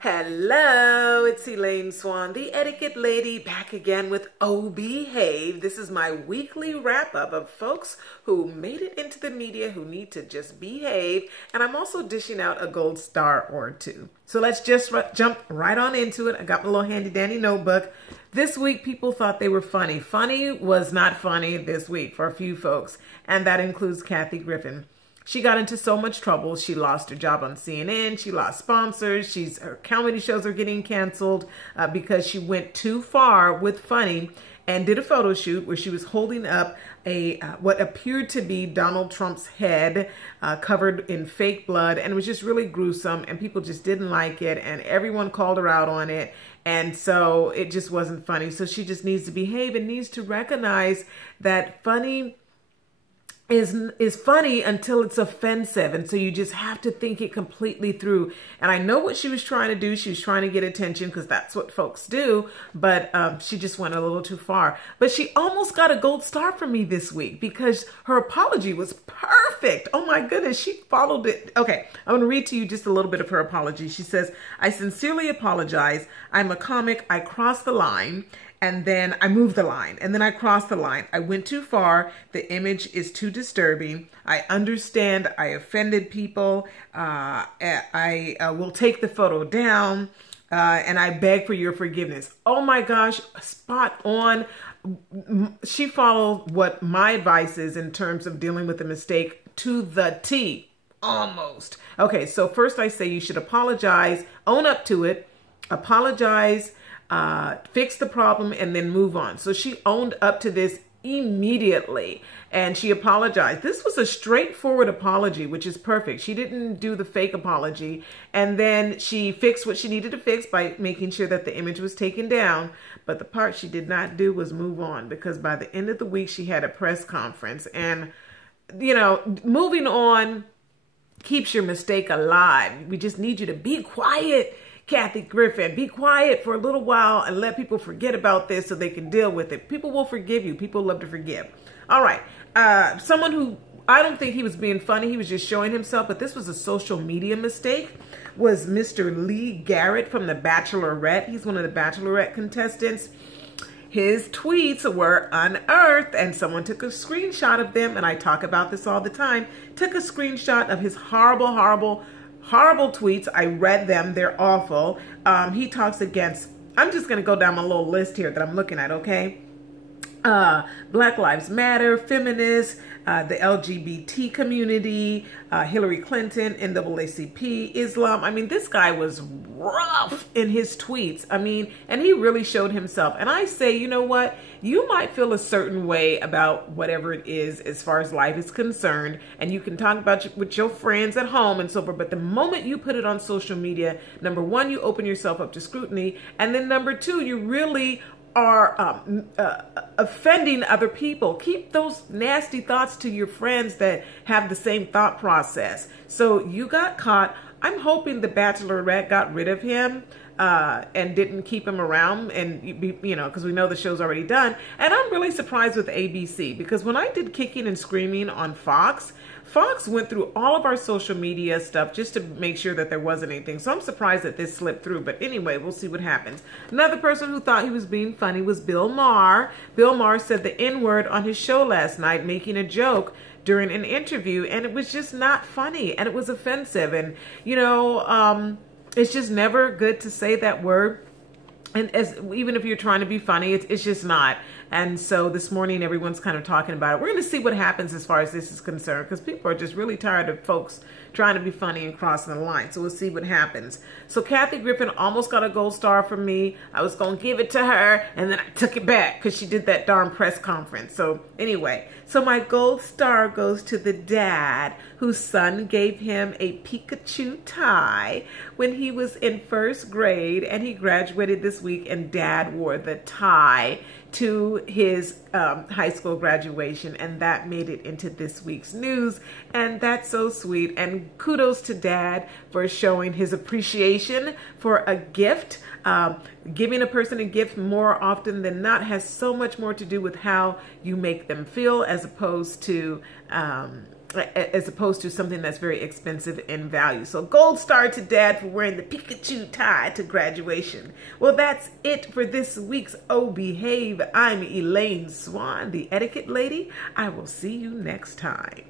Hello, it's Elaine Swann, the etiquette lady, back again with Oh Behave. This is my weekly wrap-up of folks who made it into the media who need to just behave, and I'm also dishing out a gold star or two. So let's just jump right on into it. I got my little handy-dandy notebook. This week, people thought they were funny. Funny was not funny this week for a few folks, and that includes Kathy Griffin. She got into so much trouble. She lost her job on CNN. She lost sponsors. Her comedy shows are getting canceled because she went too far with funny and did a photo shoot where she was holding up what appeared to be Donald Trump's head covered in fake blood, and it was just really gruesome, and people just didn't like it, and everyone called her out on it, and so it just wasn't funny. So she just needs to behave and needs to recognize that funny is funny until it's offensive, and so you just have to think it completely through. And I know what she was trying to do. She was trying to get attention because that's what folks do, but she just went a little too far. But she almost got a gold star from me this week because her apology was perfect. Oh my goodness, she followed it. Okay, I'm going to read to you just a little bit of her apology. She says, "I sincerely apologize. I'm a comic. I crossed the line. And then I moved the line, and then I crossed the line. I went too far. The image is too disturbing. I understand I offended people. I will take the photo down, and I beg for your forgiveness." Oh my gosh, spot on. She followed what my advice is in terms of dealing with a mistake to the T, almost. Okay, so first I say you should apologize, own up to it, apologize, fix the problem, and then move on. So she owned up to this immediately and she apologized. This was a straightforward apology, which is perfect. She didn't do the fake apology, and then she fixed what she needed to fix by making sure that the image was taken down. But the part she did not do was move on, because by the end of the week she had a press conference, and moving on keeps your mistake alive. We just need you to be quiet, Kathy Griffin. Be quiet for a little while and let people forget about this so they can deal with it. People will forgive you. People love to forgive. All right. Someone who, I don't think he was being funny. He was just showing himself, but this was a social media mistake, was Mr. Garett from the Bachelorette. He's one of the Bachelorette contestants. His tweets were unearthed, and someone took a screenshot of them, and I talk about this all the time, took a screenshot of his horrible tweets. I read them. They're awful. He talks against, I'm just going to go down my little list here that I'm looking at, okay? Black Lives Matter, feminists, the LGBT community, Hillary Clinton, NAACP, Islam. I mean, this guy was rough in his tweets. I mean, and he really showed himself. And I say, you know what? You might feel a certain way about whatever it is as far as life is concerned, and you can talk about it with your friends at home and so forth. But the moment you put it on social media, number one, you open yourself up to scrutiny, and then number two, you really are offending other people. Keep those nasty thoughts to your friends that have the same thought process. So you got caught. I'm hoping the Bachelorette got rid of him and didn't keep him around, and because we know the show's already done. And I'm really surprised with ABC, because when I did Kicking and Screaming on Fox went through all of our social media stuff just to make sure that there wasn't anything. So I'm surprised that this slipped through. But anyway, we'll see what happens. Another person who thought he was being funny was Bill Maher. Bill Maher said the N-word on his show last night, making a joke during an interview, and it was just not funny, and it was offensive. And, it's just never good to say that word. And even if you're trying to be funny, it's just not. And so this morning, everyone's kind of talking about it. We're going to see what happens as far as this is concerned, because people are just really tired of folks trying to be funny and crossing the line. So we'll see what happens. So Kathy Griffin almost got a gold star from me. I was going to give it to her, and then I took it back because she did that darn press conference. So anyway, so my gold star goes to the dad whose son gave him a Pikachu tie when he was in first grade, and he graduated this week, and dad wore the tie to his high school graduation, and that made it into this week's news, and that's so sweet. And kudos to dad for showing his appreciation for a gift. Giving a person a gift more often than not has so much more to do with how you make them feel, as opposed to as opposed to something that's very expensive in value. So gold star to dad for wearing the Pikachu tie to graduation. Well, that's it for this week's Oh Behave. I'm Elaine Swann, the etiquette lady. I will see you next time.